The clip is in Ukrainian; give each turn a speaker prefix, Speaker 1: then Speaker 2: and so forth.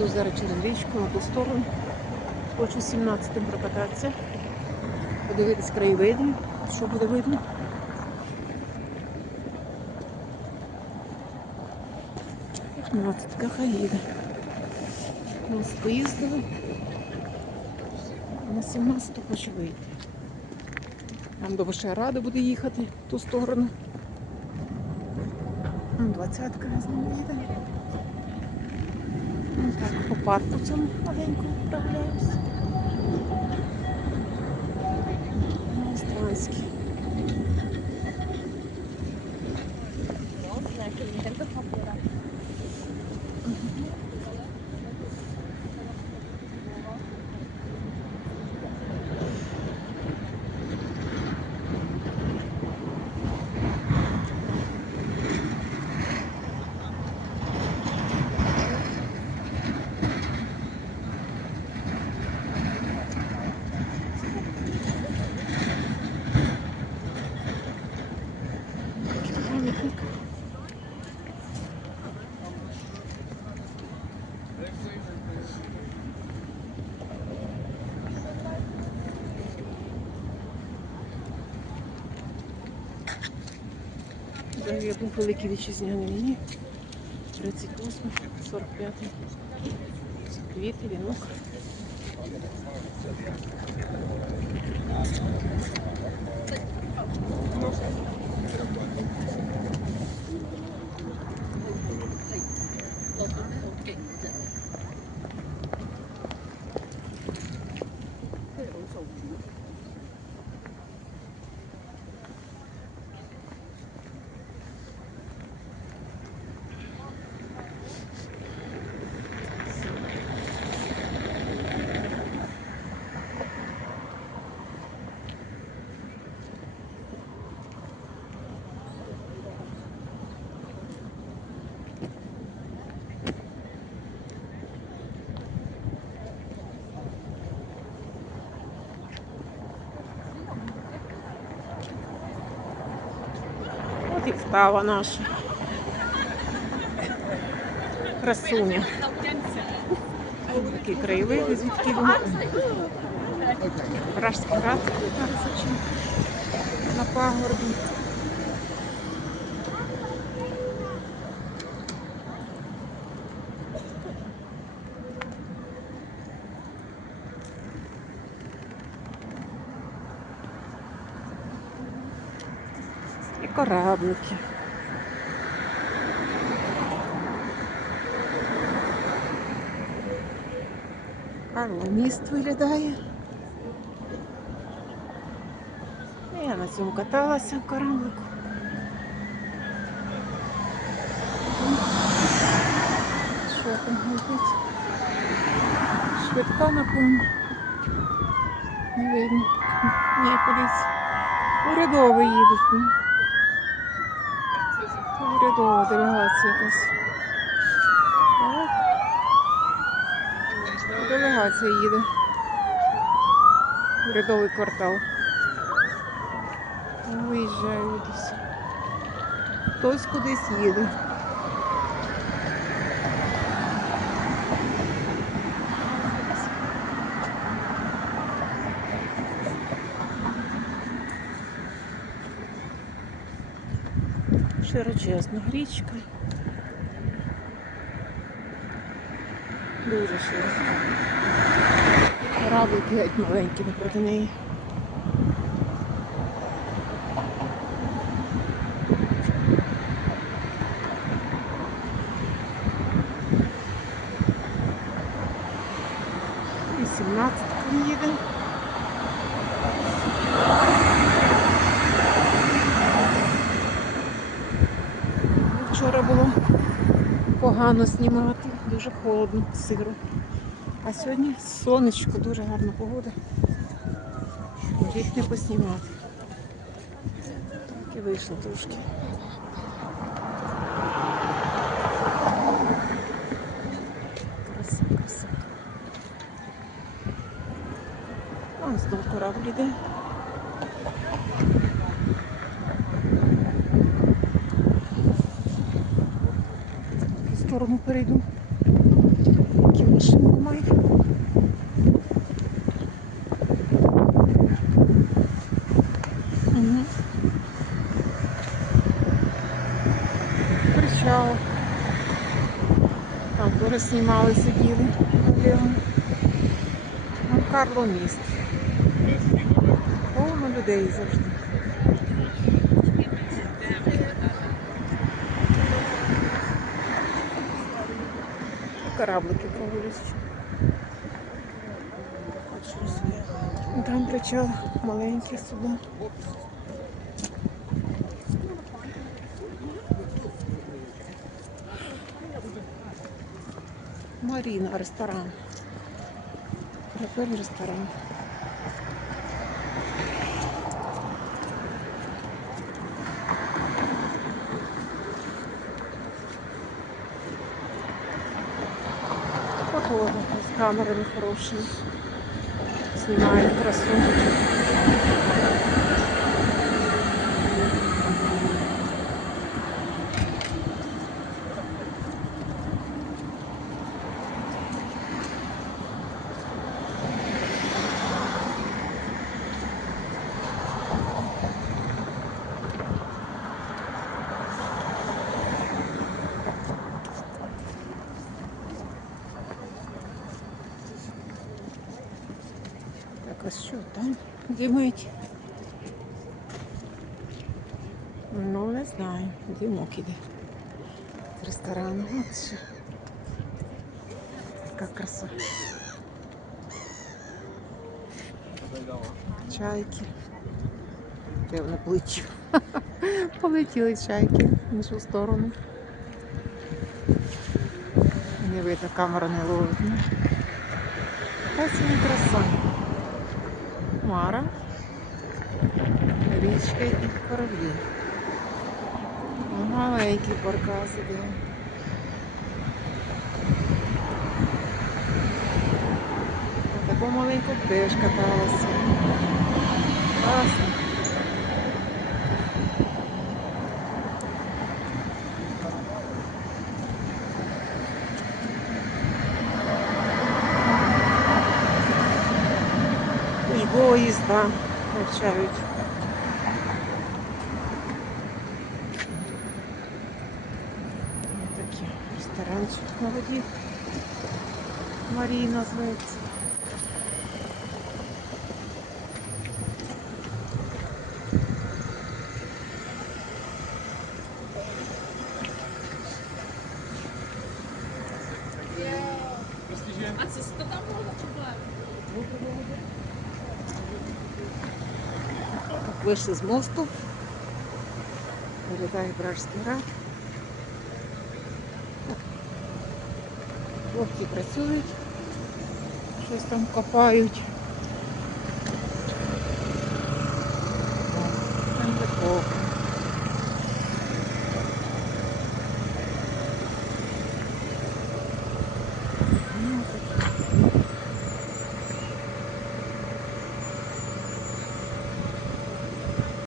Speaker 1: Йду зараз через річку на ту сторону. Хочу 17-м прокататися. Подивитись краєвиди, що буде видно. П'ятнадцятка хай їде. Ми поїздили. На 17 хочу вийти. Там до Вишеради буде їхати в ту сторону. Двадцятка з ним їде. Так, по парку цьому маленьку вправляюсь. Странський. Я був великий вітчизняний війні. 38, 45. Це Квіти, вінок. Встава наша. Красуня. Такий краєвид, звідки він. Пражський град на пагорбі. Кораблики. Гарно міст виглядає. Я на цьому каталася в кораблику. Що там робить? Швидка, напевно. Не видно. Ні, кудись. Урядовий їдуть. Ну. Делегація якась. Делегація їде. Урядовий квартал. Виїжджаю десь. Хтось кудись їде. Широчезна річка. Дуже широка. Кораблики геть маленькі напроти неї. Вісімнадцятка їде. Вчора було погано знімати, дуже холодно, сиро. А сьогодні сонечко, дуже гарна погода. Гріх не поснімати. Так і вийшло трошки. Краса, краса. Вон знов корабль іде. В сторону перейду. Які машин немає. Угу. Причал. Там теж знімали, сиділи Карло міст. Повно людей завжди. Кораблики прогулюсь. Там причал маленький сюди. Маріна, ресторан. Прикольний ресторан. Погода з камерами хорошими. Знімають красу. Так, а що там димить? Ну, не знаю. Димок іде. З ресторану. От ще. Яка краса. Чайки. Де вони плечі? Полетіли чайки в іншу сторону. Не видно, камера не ловить. ну. Яка сьогодні краса. Хмара, річка і кораблі. Маленький баркас іде. Таку маленьку теж каталася. Класно. Учбова їзда навчають. Ось Такий ресторанчик на воді. Марії називається. Вийшли з мосту. Виглядає Бражський рад. Хлопці працюють, щось там копають. Там поки.